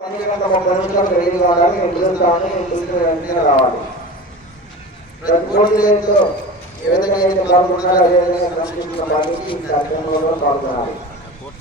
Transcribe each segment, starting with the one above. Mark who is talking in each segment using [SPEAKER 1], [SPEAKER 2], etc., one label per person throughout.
[SPEAKER 1] కావాలి వెంటనే రావాలి. ప్రతి పోటీలతో ఏ విధంగా అయితే పాల్గొన్నారో అదే విధంగా సంస్కృతిలో పాటించి ఈ కార్యక్రమంలో పాల్గొనాలి.
[SPEAKER 2] కోర్టు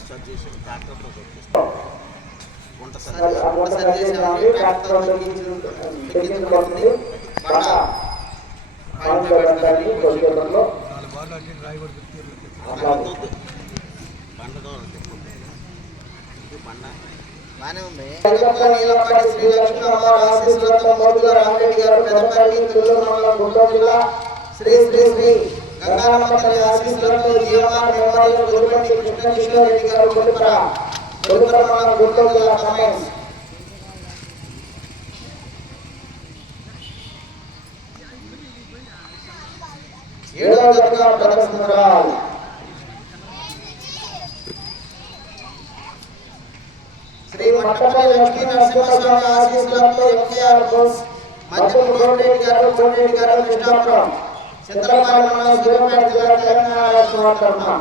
[SPEAKER 2] సర్చ్ చేసి ట్రాక్టర్తో కొట్టిస్తాం గుంట సర్చ్
[SPEAKER 1] సరే, ఆ పూట సరి చేసినాము ట్రాక్టర్ తగ్గించబడుతుంది బాగా పాలన పెట్టడానికి కొద్దిసేపట్లో
[SPEAKER 2] బండతో బండతో బండ బాగానే ఉంది
[SPEAKER 1] ఐలప్ప నీలపాటి శ్రీ లక్ష్మీ అమ్మవారి ఆశీస్సులతో మోదుగా రామరెడ్డి గారు పెదపల్లి తుల్లూరు మండలం గుంటూరు జిల్లా శ్రీ శ్రీ శ్రీ గంగారమ్మ తల్లి ఆశీస్సులతో జీవనాథ మెమోరియల్ గురుగంటి కృష్ణ కిషోర్ రెడ్డి గారు కొలుపుర కొలుపుర మండలం గుంటూరు జిల్లా కమెంట్స్ ఏడవ జతగా ప్రదర్శన రావాలి శ్రీ మట్టపల్లి లక్ష్మీ నరసింహస్వామి ఆశీస్సులతో ఎంకేఆర్ బోస్ మధ్యపు గోపిరెడ్డి గారు కోటిరెడ్డి గారు కృష్ణాపురం చంద్రబాబు మండలం సూర్యాపేట జిల్లా తెలంగాణ రాష్ట్రం మాట్లాడుతున్నాం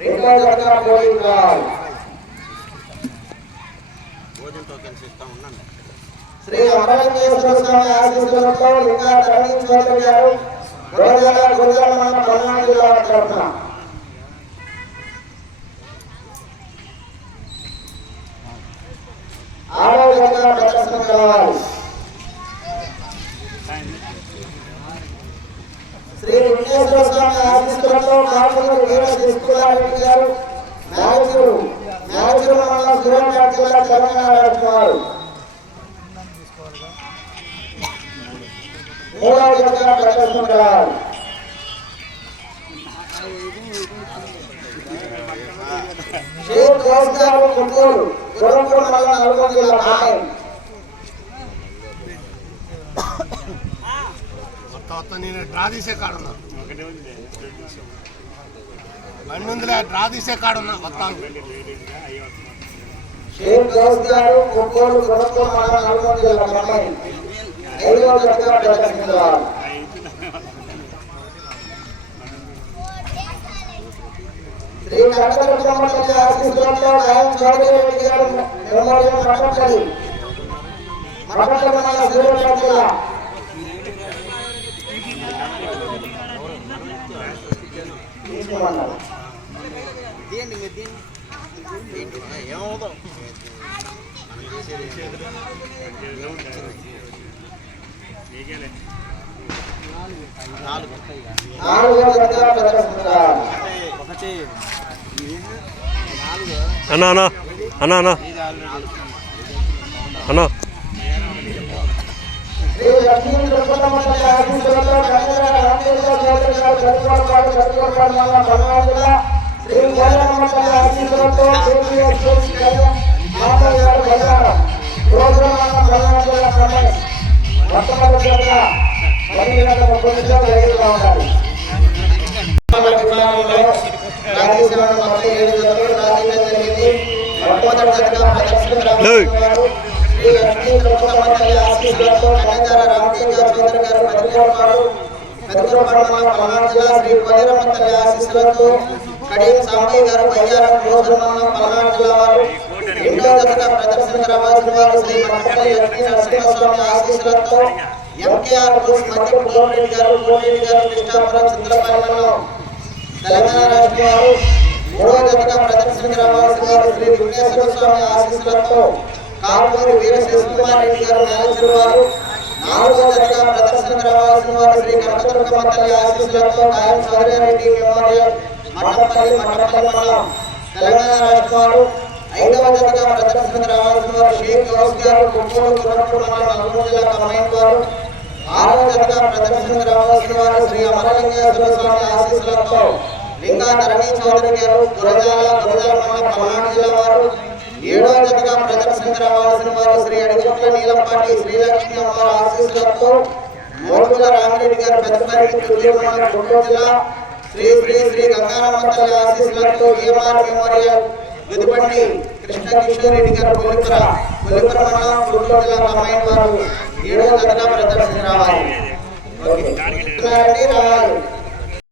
[SPEAKER 1] రెండో జతగా పోలింగ్ రావాలి
[SPEAKER 2] భోజన టోకెన్స్ ఇస్తా ఉండండి
[SPEAKER 1] శ్రీ అమరంగేశ్వర స్వామి ఆశీస్సులతో లింగా ధరణి చౌదరి గారు గురజాల గురజాల మండలం పల్నాడు జిల్లా మాట్లాడుతున్నాం ఆరో ప్రదర్శన కావాలి శ్రీ విఘ్నేశ్వర స్వామి ఆశీస్సులతో కాపులూరు వీర శిశుకులారెడ్డి గారు నాయకులు నాయకులు మండలం సూర్యాపేట జిల్లా తెలంగాణ రాష్ట్రం మూడవ ప్రదర్శన కావాలి గారు కొట్టూరు గురంపూర్ మండలం నల్గొండ జిల్లా మాయం
[SPEAKER 3] మొత్తం మొత్తం నేను డ్రా తీసే కాడున్నా బండి ఉందిలే డ్రా తీసే కాడున్నా మొత్తం
[SPEAKER 1] షేక్ గౌస్ గారు కొట్టూరు గురంపూర్ మండలం నల్గొండ జిల్లా మాయం ఐదవ జతగా శ్రీ కనకదుర్గమ్మ తల్లి ఆశీస్సులతో గాయం చౌదరి రెడ్డి గారు మెమోరియల్ మఠపల్లి మండలం సూర్యాపేట జిల్లా తీసుకోమన్నారు
[SPEAKER 2] ఏమవుతాం నాలుగు.
[SPEAKER 1] నాలుగో.
[SPEAKER 2] ఒకటి.
[SPEAKER 4] అన్నా అన్నా అన్నా అన్నా. అన్నా.
[SPEAKER 1] ఉండాలి కడియం సామయ్య గారు బయ్యారం రోజు పల్నాడు జిల్లా వారు రెండో జతగా ప్రదర్శనకు రావాల్సిన వారు శ్రీ మట్టపల్లి లక్ష్మీ నరసింహస్వామి ఆశీస్సులతో ఎంకేఆర్ బోస్ మధ్యపు గోపిరెడ్డి గారు కోటిరెడ్డి గారు కృష్ణాపురం చంద్రపాడు తెలంగాణ రాష్ట్రం వారు మూడవ జతగా ప్రదర్శనకు రావాల్సిన శ్రీ వెంకటేశ్వర స్వామి ఆశీస్సులతో కాపూరి వీర శశికుమార్ రెడ్డి గారు మేనేజర్ వారు. నాలుగవ జతగా ప్రదర్శనకు రావాల్సిన వారు శ్రీ కనకదుర్గమ్మ తల్లి ఆశీస్సులతో కాయం సౌర్యారెడ్డి మెమోరియల్ మఠపల్లి మఠపల్లి మండలం తెలంగాణ రాష్ట్ర వారు ఐదవ జతగా ప్రదర్శనకు రావాల్సిన వారు షేక్ గౌస్ గారు కుప్పూరు గురపూర్ మండలం నల్గొండ జిల్లా కమైన్ వారు ఆరవ జతగా ప్రదర్శనకు రావాల్సిన వారు శ్రీ అమరలింగేశ్వర స్వామి ఆశీస్సులతో లింగాధరణి చౌదరి గారు గురజాల గురజాల మండలం పల్నాడు జిల్లా వారు ఏడో జతగా ప్రదర్శనకు రావాల్సిన వారు శ్రీ అడిగుట్ల నీలంపాటి శ్రీలక్ష్మి అమ్మవారి ఆశీస్సులతో మోడుగుల రామిరెడ్డి గారు పెద్దపల్లి తుల్లి మండలం గుంటూరు జిల్లా శ్రీ శ్రీ శ్రీ గంగారమ్మ తల్లి ఆశీస్సులతో ఏమార్ మెమోరియల్ గుదిబండి కృష్ణ కిషోర్ రెడ్డి గారు కొలిపుర కొలిపుర మండలం గుంటూరు జిల్లా కమ్మాయిన వారు ఏడో జతగా ప్రదర్శన రావాలి ఓకే. రావాలి